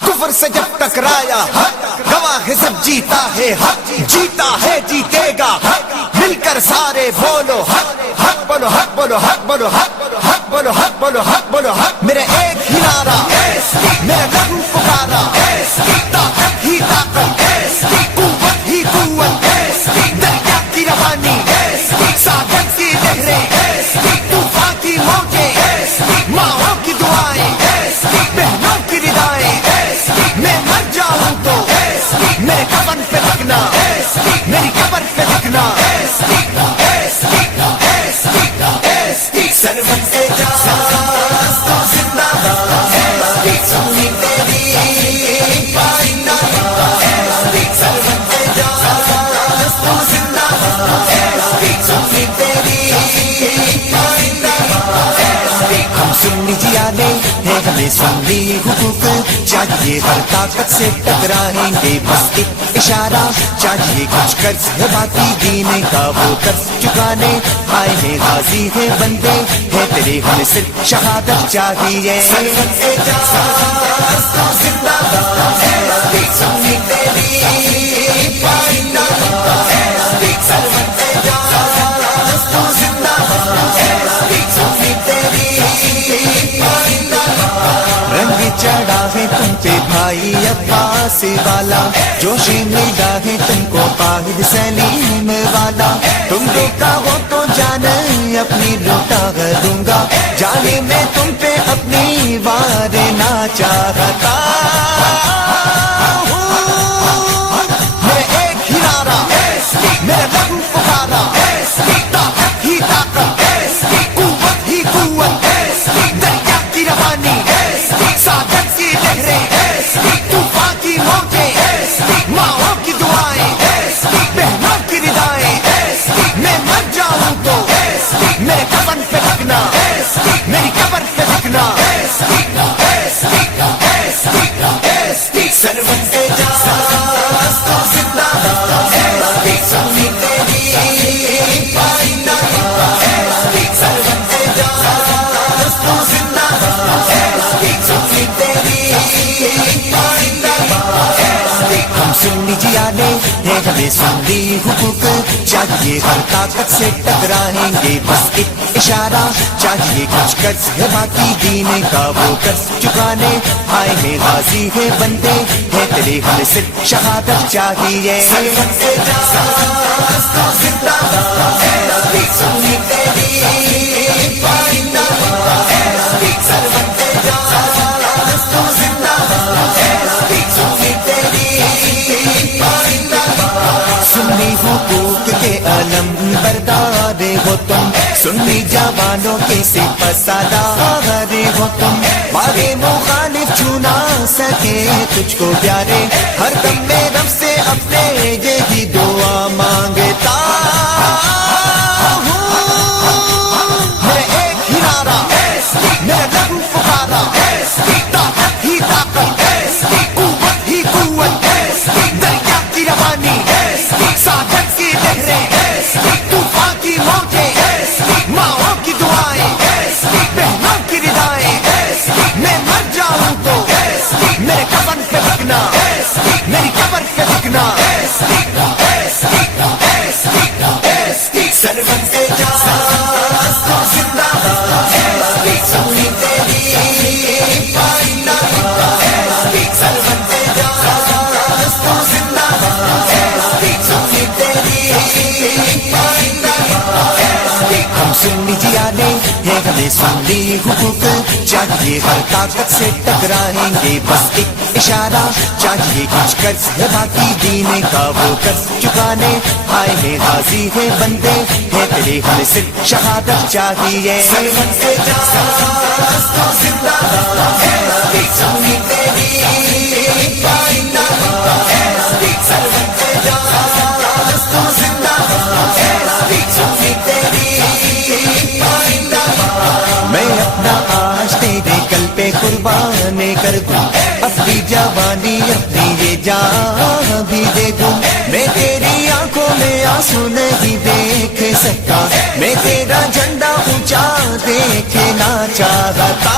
کفر سے جب ٹکرایا گواہ ہے سب جیتا ہے حق، جیتا ہے جیتے گا مل کر سارے بولو حق بولو حق بولو حق بولو حق بولو حق بولو حق بولو حق، میرے ایک ہی نعرہ میرا لہو پکارا، طاقت ہی طاقت قوت ہی قوت، دریا کی روانی ساگر کی لہریں طوفان کی موجیں، ماؤں کی دعائیں بہنوں کی ردائیں، میں مر جاؤں تو میرے کفن پہ لگنا، میری قبر پہ لگنا، سرورِ اعجاز تو زندہ باد، سنی تیری پائندہ باد، سرورِ اعجاز تو زندہ باد، سنی تیری پائندہ باد، ہم سنی جیانے ہیں ہمیں سنی حقوق چاہیے، ہر طاقت سے ٹکرائیں گے بس ایک اشارہ چاہیے، کچھ قرض ہے باقی دینے کا وہ قرض چکانے آئے ہیں، غازی ہے بندے ہیں تیرے، ہمیں صرف شہادت چاہیے، سرورِ اعجاز تو زندہ باد، سنی تیری پائندہ باد، سرورِ اعجاز تو زندہ باد، سنی تیری پائندہ باد، رنگ چڑھا ہے تم پہ بھائی عباس والا، جوش ملا ہے تم کو قائد سلیم والا، تم روکا ہو تو جان اپنی لوٹا دوں گا، جانے میں تم پہ اپنی وار نہ چاہتا ہوں، میرے ایک ہی نعرہ میرا لہو پکارا، طاقت ہی طاقت قوت ہی قوت، دریا کی روانی ساگر کی لہریں طوفان کی موجیں، ماؤں کی دعائیں بہنوں کی ردائیں، میں مر جاؤں تو میرے کفن پہ لگنا، میری قبر پہ لگنا، سرورِ اعجاز تو زندہ باد، سنی تیری پائندہ باد، سرورِ اعجاز تو زندہ باد، سنی تیری پائندہ باد، ہم سنی جیانے ہیں ہمیں سنی حقوق چاہیے، ہر طاقت سے ٹکرائیں گے بس ایک اشارہ چاہیے، کچھ قرض ہے باقی دینے کا وہ قرض چکانے آئے ہیں، غازی ہے بندے ہیں تیرے، ہمیں صرف شہادت چاہیے، سرورِ اعجاز تو زندہ باد، سنی تیری پائندہ باد، سرورِ اعجاز تو زندہ باد، سنی تیری پائندہ باد، سنی حقوق کے علم بردار ہو تم، سنی جوانوں کے سپہ سالار ہو تم، مارے مخالف چھو نہ سکے تجھ کو پیارے، ہر دم میں رب سے اپنے یہی دعا مانگتا ہوں، میرے ایک ہی نعرہ میرا لہو پکارا، طاقت ہی طاقت قوت ہی قوت، دریا کی روانی ساگر کی لہریں طوفان کی موجیں، ماؤں کی دعائیں بہنوں کی ردائیں، میں مر جاؤں تو میرے کفن پہ لگنا، میری قبر پہ لگنا، سرورِ اعجاز تو زندہ باد، سنی تیری پائندہ باد، سرورِ اعجاز تو زندہ باد، سنی تیری پائندہ باد، ہم سنی جیانے ہیں ہمیں سنی حقوق چاہیے، ہر طاقت سے ٹکرائیں گے بس ایک اشارہ چاہیے، کچھ قرض ہے باقی دینے کا وہ قرض چکانے آئے ہیں، غازی ہے بندے ہیں تیرے، ہمیں صرف شہادت چاہیے، سرورِ اعجاز تو زندہ باد، سنی تیری پائندہ باد، سرورِ اعجاز تو زندہ باد، سنی تیری پائندہ باد، میں اپنا آج تیرے کل پہ قربان کر دوں، اپنی جوانی اپنی یہ جان بھی دے دوں، میں تیری آنکھوں میں آنسو نہیں دیکھ سکتا، میں تیرا جھنڈا اونچا دیکھنا چاہتا